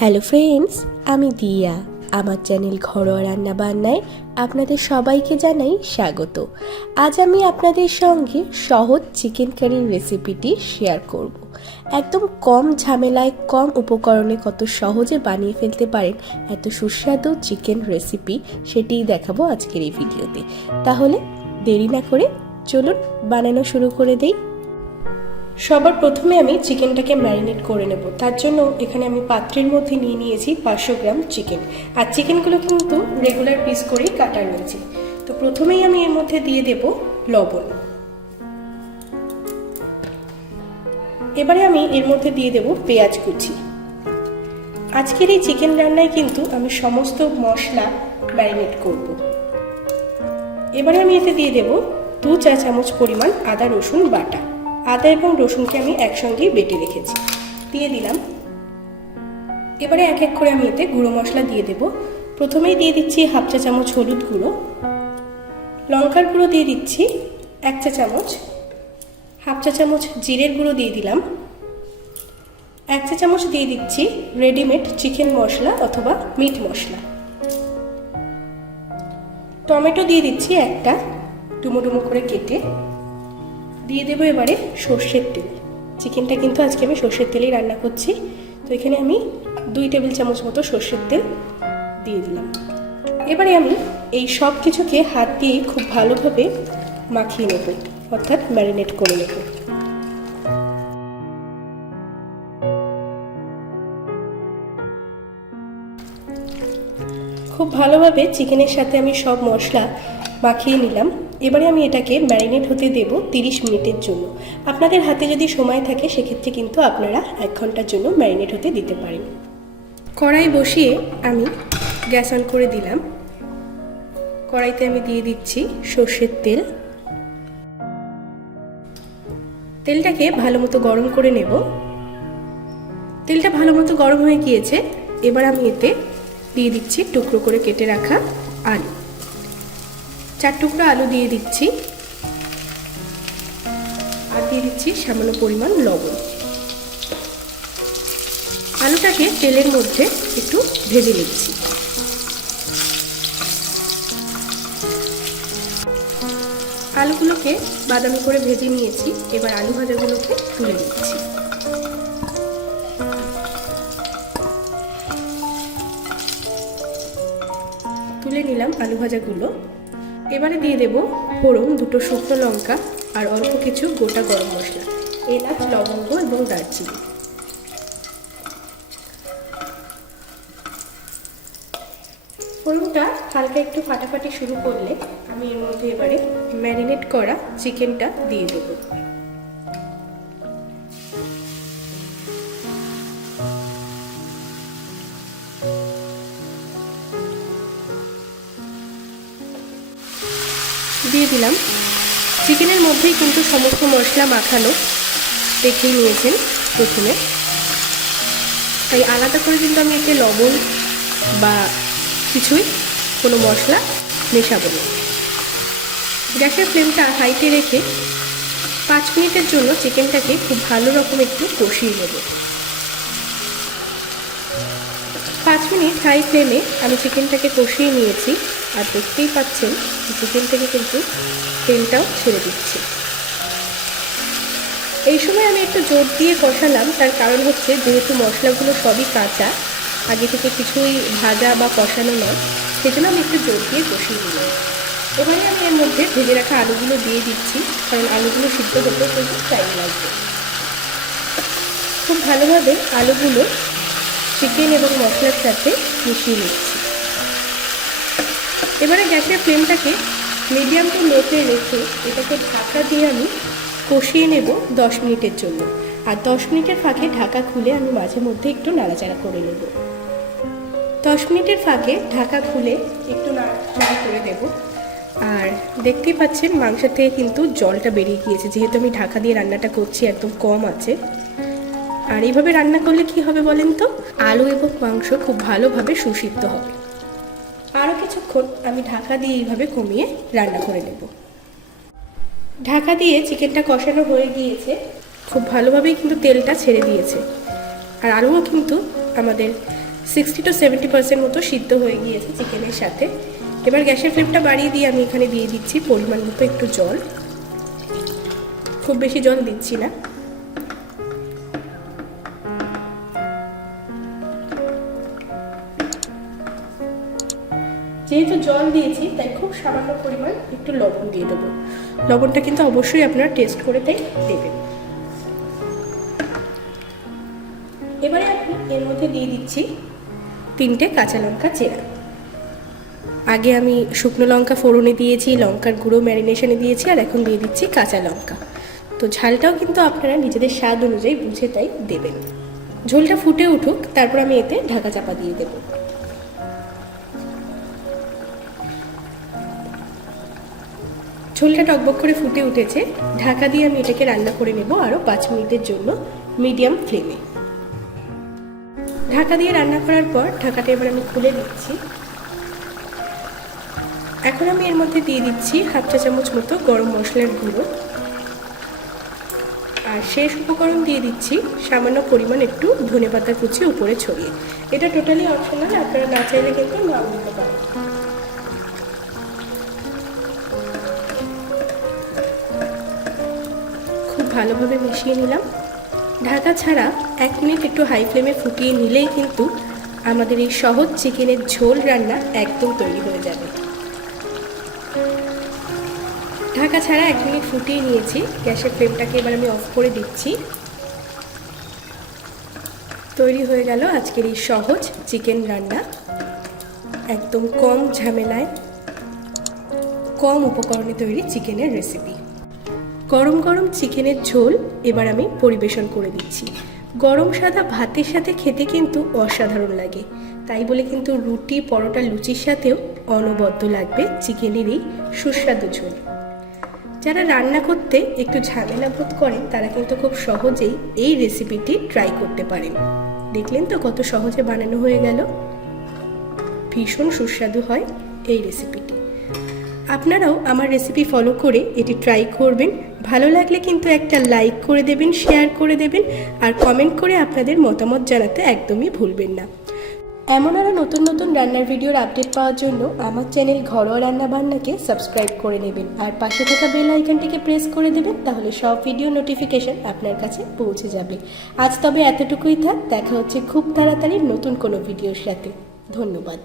Hello friends, আমি দিয়া। আমার চ্যানেল ঘরোয়া রান্না বান্নায় আপনাদের সবাইকে জানাই স্বাগত। আজ আমি আপনাদের সঙ্গে সহজ চিকেন কারির রেসিপিটি শেয়ার করব। একদম কম ঝামেলায় কম উপকরণে কত সহজে বানিয়ে ফেলতে পারেন এত সুস্বাদু চিকেন রেসিপি, সেটিই দেখাবো আজকের এই ভিডিওতে। তাহলে দেরি না করে চলুন বানানো শুরু করে দেই। সবার প্রথমে আমি চিকেনটাকে ম্যারিনেট করে নেব। তার জন্য এখানে আমি পাত্রের মধ্যে নিয়ে নিয়েছি 500 গ্রাম চিকেন। আর চিকেনগুলো কিন্তু রেগুলার পিস করেই কাটা রয়েছে। তো প্রথমেই আমি এর মধ্যে দিয়ে দেব লবণ। এবারে আমি এর মধ্যে দিয়ে দেব পেঁয়াজ কুচি। আজকের এই চিকেন রান্নায় কিন্তু আমি সমস্ত মশলা ম্যারিনেট করব। এবারে আমি এতে দিয়ে দেব 2 চা চামচ পরিমাণ আদা রসুন বাটা। আদা এবং রসুনকে আমি একসঙ্গেই বেটে রেখেছি, দিয়ে দিলাম। এবারে এক এক করে আমি এতে গুঁড়ো মশলা দিয়ে দেব। প্রথমেই দিয়ে দিচ্ছি 1/2 চা চামচ হলুদ গুঁড়ো, লঙ্কার গুঁড়ো দিয়ে দিচ্ছি 1 চা চামচ, 1/2 চা চামচ জিরের গুঁড়ো দিয়ে দিলাম, 1 চা চামচ দিয়ে দিচ্ছি রেডিমেড চিকেন মশলা অথবা মিট মশলা, টমেটো দিয়ে দিচ্ছি একটা ডুমো ডুমো করে কেটে, দিয়ে দেবো এবারে সর্ষের তেল। চিকেনটা কিন্তু আজকে আমি সর্ষের তেলেই রান্না করছি। তো এখানে আমি 2 টেবিল চামচ মতো সর্ষের তেল দিয়ে দিলাম। এবারে আমি এই সব কিছুকে হাত দিয়ে খুব ভালোভাবে মাখিয়ে নেব, অর্থাৎ ম্যারিনেট করে নেব। খুব ভালোভাবে চিকেনের সাথে আমি সব মশলা মাখিয়ে নিলাম। এবারে আমি এটাকে ম্যারিনেট হতে দেব 30 মিনিটের জন্য। আপনাদের হাতে যদি সময় থাকে সেক্ষেত্রে কিন্তু আপনারা 1 ঘন্টার জন্য ম্যারিনেট হতে দিতে পারেন। কড়াই বসিয়ে আমি গ্যাস অন করে দিলাম। কড়াইতে আমি দিয়ে দিচ্ছি সর্ষের তেল। তেলটাকে ভালো মতো গরম করে নেব। তেলটা ভালো মতো গরম হয়ে গিয়েছে। এবার আমি এতে দিয়ে দিচ্ছি টুকরো করে কেটে রাখা আলু। 4 টুকরো আলু দিয়ে দিচ্ছি, আর দিয়ে দিচ্ছি সামান্য পরিমাণ লবণ। আলুটাকে তেলের মধ্যে একটু ভেজে নিচ্ছি। আলুগুলোকে বাদামি করে ভেজে নিয়েছি। এবার আলু ভাজাগুলোকে তুলে দিচ্ছি। তুলে নিলাম আলু ভাজাগুলো। এবারে দিয়ে দেব ফোড়ন, 2 শুকনো লঙ্কা আর অল্প কিছু গোটা গরম মশলা, এলাচ, লবঙ্গ এবং দারচিনি। ফোড়নটা হালকা একটু ফাটাফাটি শুরু করলে আমি এর মধ্যে এবারে ম্যারিনেট করা চিকেনটা দিয়ে দেব। দিয়ে দিলাম। চিকেনের মধ্যেই কিন্তু সমস্ত মশলা মাখানো, দেখেই নিয়েছেন প্রথমে, তাই আলাদা করে কিন্তু আমি এতে লবণ বা কিছুই কোনো মশলা মেশাবো না। গ্যাসের ফ্লেমটা হাইতে রেখে 5 মিনিটের জন্য চিকেনটাকে খুব ভালো রকম একটু কষিয়ে নেব। 5 মিনিট হাই ফ্লেমে আমি চিকেনটাকে কষিয়ে নিয়েছি। আর দেখতেই পাচ্ছেন চিকেন থেকে কিন্তু তেলটাও ছেড়ে দিচ্ছে। এই সময় আমি একটু জোর দিয়ে কষালাম, তার কারণ হচ্ছে যেহেতু মশলাগুলো সবই কাঁচা, আগে থেকে কিছুই ভাজা বা কষানো নয়, সেজন্য আমি একটু জোর দিয়ে কষিয়ে নিলাম। এবারে আমি এর মধ্যে ভেজে রাখা আলুগুলো দিয়ে দিচ্ছি, কারণ আলুগুলো সিদ্ধ হতে কিন্তু টাইম লাগবে। খুব ভালোভাবে আলুগুলো চিকেন এবং মশলার সাথে মিশিয়ে নিচ্ছি। এবারে গ্যাসের ফ্লেমটাকে মিডিয়াম টু লোতে রেখে এটাকে ঢাকা দিয়ে আমি কষিয়ে নেব 10 মিনিটের জন্য। আর 10 মিনিটের ফাঁকে ঢাকা খুলে আমি মাঝে মধ্যে একটু নাড়াচাড়া করে নেব। 10 মিনিটের ফাঁকে ঢাকা খুলে একটু নাড়াচাড়া করে দেব। আর দেখতেই পাচ্ছেন মাংসের থেকে কিন্তু জলটা বেরিয়ে গিয়েছে, যেহেতু আমি ঢাকা দিয়ে রান্নাটা করছি, একদম কম আছে। আর এইভাবে রান্না করলে কি হবে বলেন তো, আলু এবং মাংস খুব ভালোভাবে সুসিদ্ধ হবে। আরও কিছুক্ষণ আমি ঢাকা দিয়ে এইভাবে কমিয়ে রান্না করে নেব। ঢাকা দিয়ে চিকেনটা কষানো হয়ে গিয়েছে, খুব ভালোভাবেই কিন্তু তেলটা ছেড়ে দিয়েছে। আর আলুও কিন্তু আমাদের 60 to 70% মতো সিদ্ধ হয়ে গিয়েছে চিকেনের সাথে। এবার গ্যাসের ফ্লেমটা বাড়িয়ে দিয়ে আমি এখানে দিয়ে দিচ্ছি পরিমাণ মতো একটু জল। খুব বেশি জল দিচ্ছি না। যেহেতু জল দিয়েছি তাই খুব সামান্য পরিমাণ একটু লবণ দিয়ে দেবো। লবণটা কিন্তু অবশ্যই আপনারা টেস্ট করে তাই দেবেন। এবারে আমি এর মধ্যে দিয়ে দিচ্ছি 3টে কাঁচা লঙ্কা চেরা। আগে আমি শুকনো লঙ্কা ফোড়নে দিয়েছি, লঙ্কার গুঁড়ো ম্যারিনেশনে দিয়েছি, আর এখন দিয়ে দিচ্ছি কাঁচা লঙ্কা। তো ঝালটাও কিন্তু আপনারা নিজেদের স্বাদ অনুযায়ী বুঝে তাই দেবেন। ঝোলটা ফুটে উঠুক, তারপর আমি এতে ঢাকা চাপা দিয়ে দেব। ঝোলটা টকবক করে ফুটে উঠেছে। ঢাকা দিয়ে আমি এটাকে রান্না করে নেব আরও 5 মিনিটের জন্য মিডিয়াম ফ্লেমে। ঢাকা দিয়ে রান্না করার পর ঢাকাটা এবার আমি খুলে দিচ্ছি। এখন আমি এর মধ্যে দিয়ে দিচ্ছি 1/2 চা চামচ মতো গরম মশলার গুঁড়ো, আর শেষ উপকরণ দিয়ে দিচ্ছি সামান্য পরিমাণ একটু ধনেপাতা কুচি উপরে ছড়িয়ে। এটা টোটালি অপশনাল, আপনারা না চাইলে কিন্তু নাও দিতে পারেন। খুব ভালোভাবে মিশিয়ে নিলাম। ঢাকা ছাড়া 1 মিনিট একটু হাই ফ্লেমে ফুটিয়ে নিলেই কিন্তু আমাদের এই সহজ চিকেনের ঝোল রান্না একদম তৈরি হয়ে যাবে। ঢাকা ছাড়া 1 মিনিট ফুটিয়ে নিয়েছি। গ্যাসের ফ্লেমটাকে এবার আমি অফ করে দিচ্ছি। তৈরি হয়ে গেল আজকের এই সহজ চিকেন রান্না, একদম কম ঝামেলায় কম উপকরণে তৈরি চিকেনের রেসিপি। গরম গরম চিকেনের ঝোল এবার আমি পরিবেশন করে দিচ্ছি। গরম সাদা ভাতের সাথে খেতে কিন্তু অসাধারণ লাগে, তাই বলে কিন্তু রুটি, পরোটা, লুচির সাথেও অনবদ্য লাগবে চিকেনের এই সুস্বাদু ঝোল। যারা রান্না করতে একটু ঝামেলা বোধ করেন তারা কিন্তু খুব সহজেই এই রেসিপিটি ট্রাই করতে পারেন। দেখলেন তো কত সহজে বানানো হয়ে গেল। ভীষণ সুস্বাদু হয় এই রেসিপিটি। আপনারাও আমার রেসিপি ফলো করে এটি ট্রাই করবেন। ভালো লাগলে কিন্তু একটা লাইক করে দেবেন, শেয়ার করে দেবেন, আর কমেন্ট করে আপনাদের মতামত জানাতে একদমই ভুলবেন না। এমন আরও নতুন নতুন রান্নার ভিডিওর আপডেট পাওয়ার জন্য আমার চ্যানেল ঘরোয়া রান্না বান্নাকে সাবস্ক্রাইব করে নেবেন, আর পাশে থাকা বেল আইকনটিকে প্রেস করে দেবেন। তাহলে সব ভিডিও নোটিফিকেশন আপনার কাছে পৌঁছে যাবে। আজ তবে এতটুকুই থাক। দেখা হচ্ছে খুব তাড়াতাড়ি নতুন কোনো ভিডিওর সাথে। ধন্যবাদ।